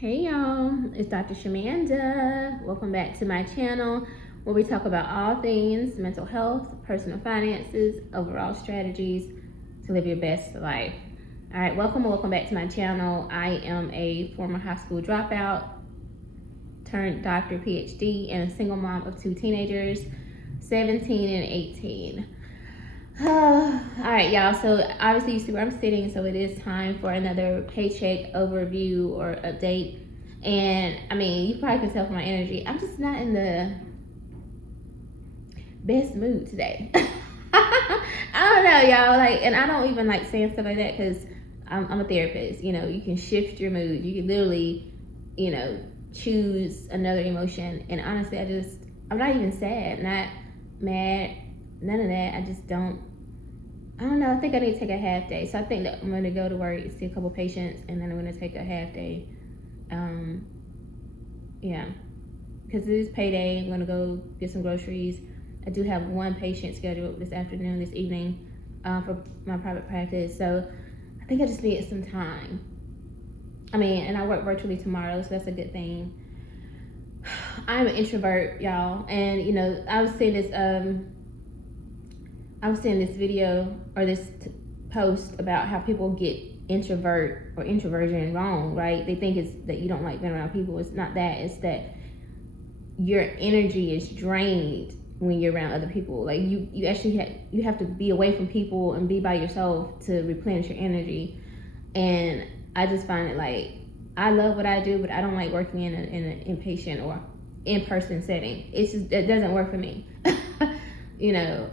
Hey y'all, it's Dr. Shamanda. Welcome back to my channel where we talk about all things mental health, personal finances, overall strategies to live your best life. All right, welcome back to my channel. I am a former high school dropout turned doctor, PhD, and a single mom of two teenagers, 17 and 18. All right, y'all, so obviously you see where I'm sitting, so it is time for another paycheck overview or update. And I mean, you probably can tell from my energy, I'm just not in the best mood today. I don't know, y'all, like, and I don't even like saying stuff like that because I'm a therapist. You know, you can shift your mood. You can literally, you know, choose another emotion. And honestly, I'm not even sad, not mad, none of that. I don't know. I think I need to take a half day. So I think that I'm going to go to work, see a couple patients, and then I'm going to take a half day. Yeah, because it is payday. I'm going to go get some groceries. I do have one patient scheduled this evening, for my private practice. So I think I just need some time. I mean, and I work virtually tomorrow, so that's a good thing. I'm an introvert, y'all. And, you know, I was seeing this video or this post about how people get introvert or introversion wrong, right? They think it's that you don't like being around people. It's not that. It's that your energy is drained when you're around other people. Like you actually you have to be away from people and be by yourself to replenish your energy. And I just find it like, I love what I do, but I don't like working in an inpatient or in-person setting. It doesn't work for me. You know,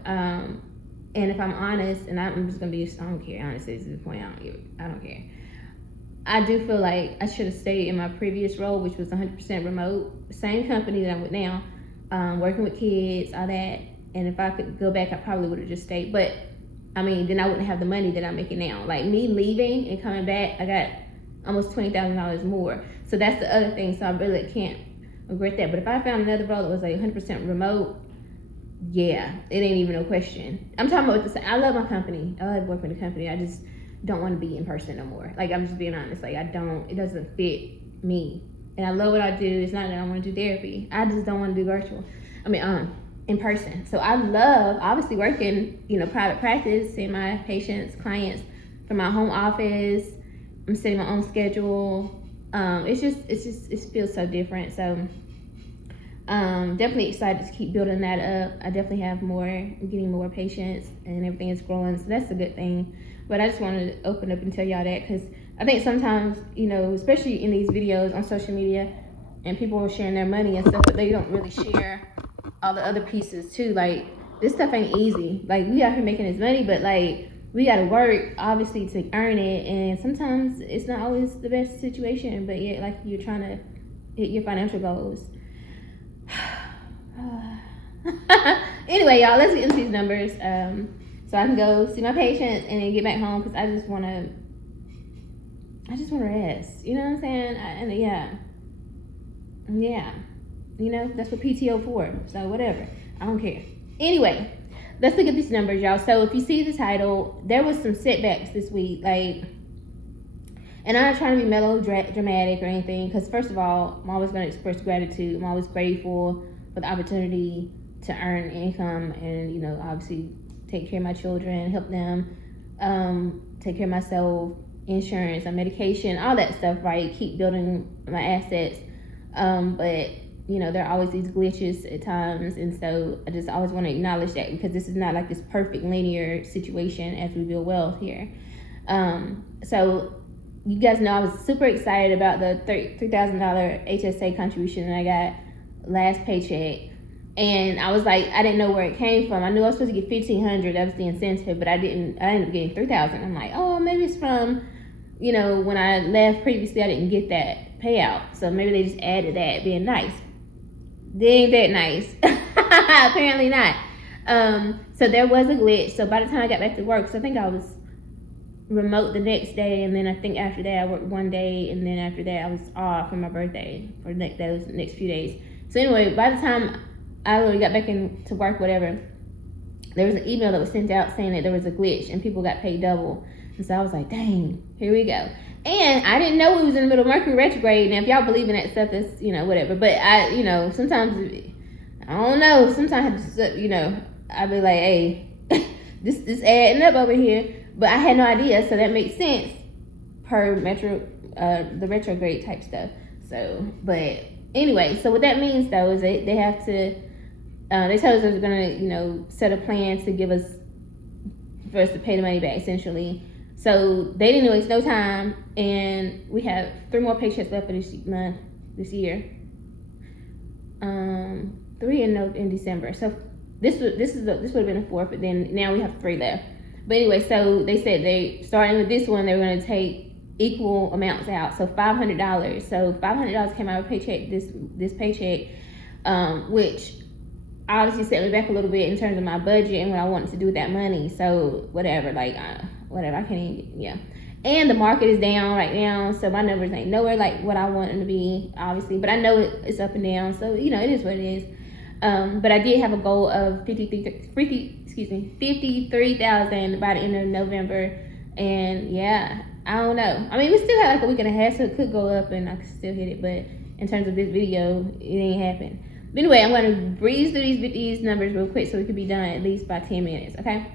and if I'm honest, and I'm just gonna be, I don't care, honestly, this is the point, I don't care. I do feel like I should have stayed in my previous role, which was 100% remote, same company that I'm with now, working with kids, all that. And if I could go back, I probably would have just stayed. But I mean, then I wouldn't have the money that I'm making now. Like me leaving and coming back, I got almost $20,000 more. So that's the other thing. So I really can't regret that. But if I found another role that was like 100% remote, yeah, it ain't even a question. I'm talking about I love my company. I love working with the company. I just don't want to be in person no more. Like, I'm just being honest. Like, it doesn't fit me. And I love what I do. It's not that I want to do therapy. I just don't want to do virtual. I mean, in person. So I love, obviously, working, you know, private practice, seeing my patients, clients from my home office. I'm setting my own schedule. It feels so different. So definitely excited to keep building that up. I definitely have getting more patients, and everything is growing, so that's a good thing. But I just wanted to open up and tell y'all that, because I think sometimes, you know, especially in these videos on social media, and people are sharing their money and stuff, but they don't really share all the other pieces too. Like, this stuff ain't easy. Like, we out here making this money, but like, we gotta work, obviously, to earn it, and sometimes it's not always the best situation, but yet, like, you're trying to hit your financial goals. Anyway, y'all, let's get into these numbers, so I can go see my patients and then get back home, because I just want to rest. You know what I'm saying? Yeah, you know, that's what PTO for. So whatever, I don't care. Anyway, let's look at these numbers, y'all. So if you see the title, there was some setbacks this week, like, and I'm not trying to be melodramatic or anything, because first of all, I'm always going to express gratitude. I'm always grateful for the opportunity to earn income and, you know, obviously take care of my children, help them, take care of myself, insurance and medication, all that stuff, right? Keep building my assets. But, you know, there are always these glitches at times. And so I just always want to acknowledge that, because this is not like this perfect linear situation as we build wealth here. So you guys know I was super excited about the $3,000 HSA contribution that I got last paycheck, and I was like, I didn't know where it came from. I knew I was supposed to get $1,500, that was the incentive, but I ended up getting $3,000. I'm like, oh, maybe it's from, you know, when I left previously, I didn't get that payout, so maybe they just added that, being nice. They ain't that nice. Apparently not. So there was a glitch. So by the time I got back to work, so I think I was remote the next day, and then I think after that I worked one day, and then after that I was off for my birthday for those next few days. So anyway, by the time I really got back into work, whatever, there was an email that was sent out saying that there was a glitch and people got paid double. And so I was like, dang, here we go. And I didn't know we was in the middle of Mercury retrograde. Now, if y'all believe in that stuff, that's, whatever. But sometimes, I don't know. Sometimes, I'd be like, hey, this adding up over here. But I had no idea, so that makes sense per the retrograde type stuff. So, but anyway, so what that means though is they have to, they tell us they're gonna, set a plan to give us, for us to pay the money back essentially. So they didn't waste no time, and we have 3 more paychecks left for this year. 3 in December. So this would have been the 4th, but then now we have 3 left. But anyway, so they said they starting with this one, they were going to take equal amounts out. So $500. So $500 came out of paycheck this paycheck, which obviously set me back a little bit in terms of my budget and what I wanted to do with that money. So whatever, whatever, I can't even, yeah. And the market is down right now, so my numbers ain't nowhere like what I want them to be, obviously. But I know it's up and down, so it is what it is. But I did have a goal of 53,000 by the end of November, and yeah, I don't know. I mean, we still have like a week and a half, so it could go up, and I could still hit it. But in terms of this video, it ain't happened. But anyway, I'm going to breeze through these numbers real quick so we can be done at least by 10 minutes, okay?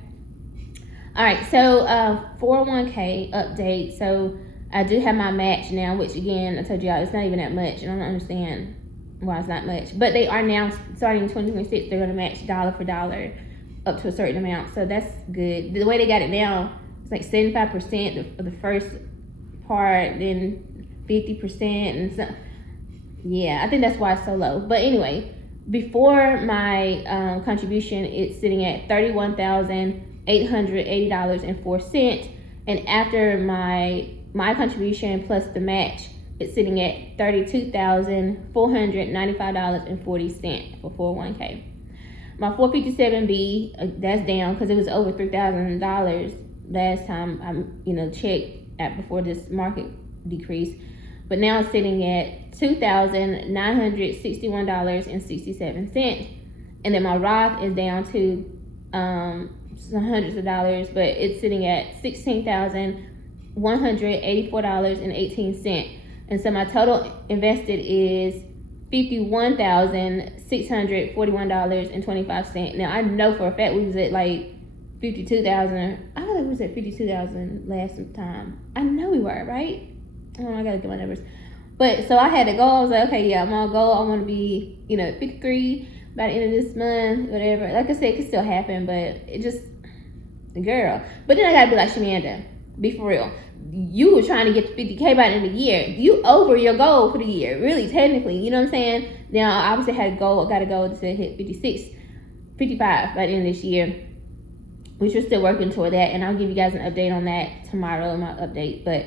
All right, so 401k update. So I do have my match now, which again, I told y'all, it's not even that much, and I don't understand why it's not much. But they are now, starting in 2026, they're going to match dollar for dollar up to a certain amount. So that's good. The way they got it now, it's like 75% of the first part, then 50%, and so, yeah, I think that's why it's so low. But anyway, before my contribution, it's sitting at $31,880.04, and after my contribution plus the match, it's sitting at $32,495.40 for 401k. My 457B, that's down because it was over $3,000 last time I checked before this market decrease. But now it's sitting at $2,961.67. And then my Roth is down to some hundreds of dollars, but it's sitting at $16,184.18. And so my total invested is $51,641.25. Now I know for a fact we was at like 52,000. I thought we was at 52,000 last time. I know we were, right? Oh, I gotta get my numbers. But so I had to go. I was like, okay, yeah, I'm on goal. I want to be, at 53 by the end of this month, whatever. Like I said, it could still happen, but it just, girl. But then I gotta be like, Shamanda, be for real. You were trying to get to 50K by the end of the year. You over your goal for the year, really, technically. You know what I'm saying? Now, I obviously got to go to hit 55 by the end of this year, which we're still working toward that. And I'll give you guys an update on that tomorrow in my update. But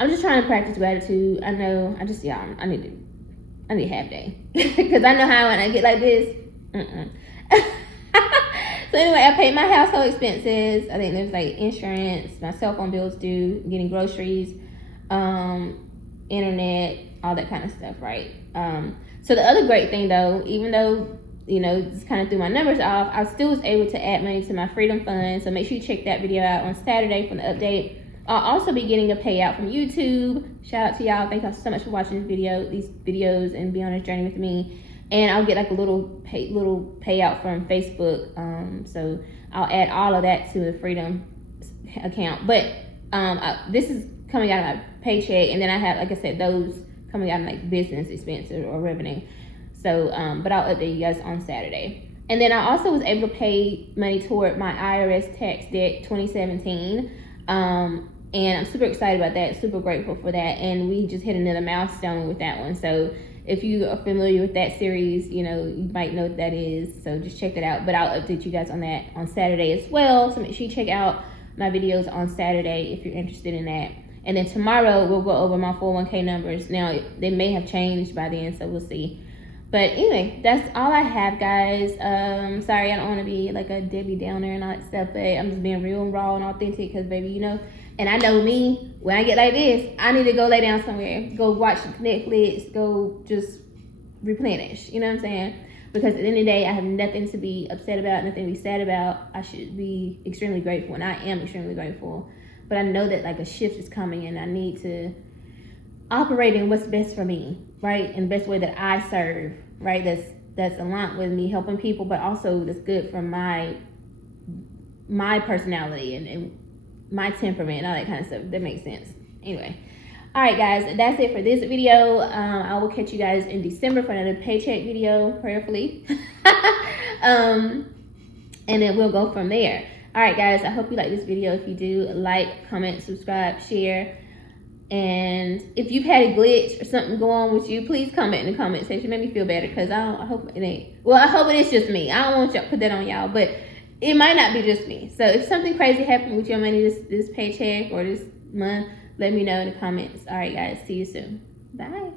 I'm just trying to practice gratitude. I know, I need a half day. Because I know how when I get like this, So anyway, I paid my household expenses. I think there's like insurance, my cell phone bills due, getting groceries, internet, all that kind of stuff, right? So the other great thing though, even though, just kind of threw my numbers off, I still was able to add money to my Freedom Fund. So make sure you check that video out on Saturday for the update. I'll also be getting a payout from YouTube. Shout out to y'all. Thank y'all so much for watching these videos and be on this journey with me. And I'll get like a little payout from Facebook. So I'll add all of that to the Freedom account. But this is coming out of my paycheck, and then I have, like I said, those coming out of like business expenses or revenue. So, but I'll update you guys on Saturday. And then I also was able to pay money toward my IRS tax debt 2017. And I'm super excited about that, super grateful for that. And we just hit another milestone with that one. So if you are familiar with that series, you might know what that is. So just check that out. But I'll update you guys on that on Saturday as well. So make sure you check out my videos on Saturday if you're interested in that. And then tomorrow we'll go over my 401k numbers. Now they may have changed by then, so we'll see. But anyway, that's all I have, guys. Sorry, I don't want to be like a Debbie Downer and all that stuff, but I'm just being real and raw and authentic because, baby, and I know me, when I get like this, I need to go lay down somewhere, go watch Netflix, go just replenish, you know what I'm saying? Because at the end of the day, I have nothing to be upset about, nothing to be sad about. I should be extremely grateful, and I am extremely grateful. but I know that like a shift is coming, and I need to operate in what's best for me, right? And the best way that I serve, right? That's aligned with me helping people, but also that's good for my personality and my temperament and all that kind of stuff. That makes sense. Anyway, all right, guys, that's it for this video. I will catch you guys in December for another paycheck video, prayerfully. And then we'll go from there. All right, guys, I hope you like this video. If you do, like, comment, subscribe, share. And if you've had a glitch or something go on with you, please comment in the comment section. Make me feel better, because I hope it ain't. Well, I hope it is just me. I don't want y'all to put that on y'all, but it might not be just me. So if something crazy happened with your money this paycheck or this month, let me know in the comments. All right, guys, see you soon. Bye.